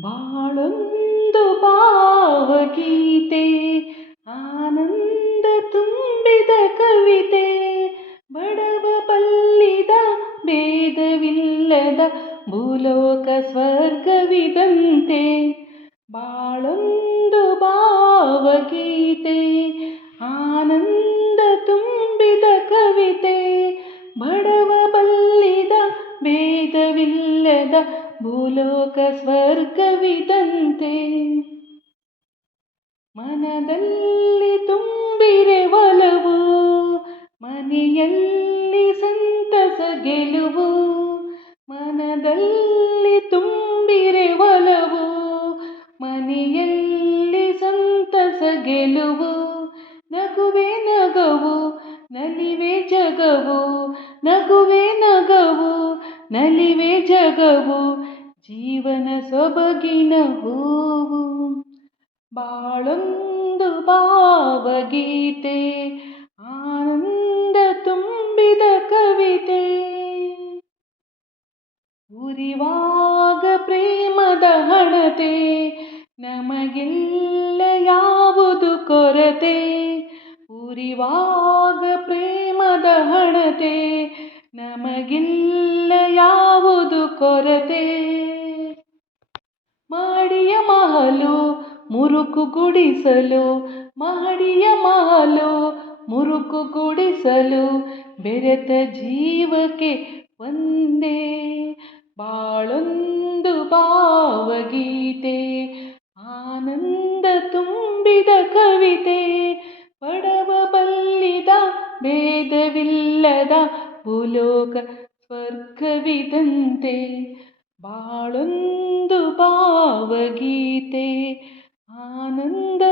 ಬಾಳೊಂದು ಭಾವಗೀತೆ, ಆನಂದ ತುಂಬಿದ ಕವಿತೆ, ಬಡವ ಬಲ್ಲಿದ ಭೇದವಿಲ್ಲದ ಭೂಲೋಕ ಸ್ವರ್ಗವಿದಂತೆ. ಬಾಳೊಂದು ಭಾವಗೀತೆ, ಆನಂದ ತುಂಬಿದ ಕವಿತೆ, ಬಡವ ಬಲ್ಲಿದ ಭೇದವಿಲ್ಲದ ಭೂಲೋಕ ಸ್ವರ್ಗವಿದಂತೆ. ಮನದಲ್ಲಿ ತುಂಬಿರೆ ಒಲವು, ಮನೆಯಲ್ಲಿ ಸಂತಸ ಗೆಲುವು. ಮನದಲ್ಲಿ ತುಂಬಿರೆ ಒಲವು, ಮನೆಯಲ್ಲಿ ಸಂತಸ ಗೆಲುವು. ನಗುವೆ ನಗವು, ನಲಿವೆ ಜಗವು, ನಗುವೆ ನಗವು, ನಲಿವೆ ಜಗವು, ಜೀವನ ಸೊಬಗಿನ ಹೂವು. ಬಾಳೊಂದು ಭಾವಗೀತೆ, ಆನಂದ ತುಂಬಿದ ಕವಿತೆ. ಉರಿವಾಗ ಪ್ರೇಮದ ಹಣತೆ, ನಮಗಿಲ್ಲ ಯಾವುದು ಕೊರತೆ. ಉರಿವಾಗ ಪ್ರೇಮದ ಹಣತೆ, ನಮಗಿಲ್ಲ ಯಾವುದು ಕೊರತೆ. ಮಹಡಿಯ ಮಹಲು ಮುರುಕು ಗುಡಿಸಲು, ಮಹಡಿಯ ಮಹಲು ಮುರುಕು ಗುಡಿಸಲು, ಬೆರೆತ ಜೀವಕ್ಕೆ ಒಂದೇ. ಬಾಳೊಂದು ಭಾವಗೀತೆ, ಆನಂದ ತುಂಬಿದ ಕವಿತೆ, ಬಡವ ಬಲ್ಲಿದ ಭೇದವಿಲ್ಲದ ಭೂಲೋಕ ಸ್ವರ್ಗವಿದಂತೆ. ಬಾಳೊಂದು ಭಾವಗೀತೆ, ಆನಂದ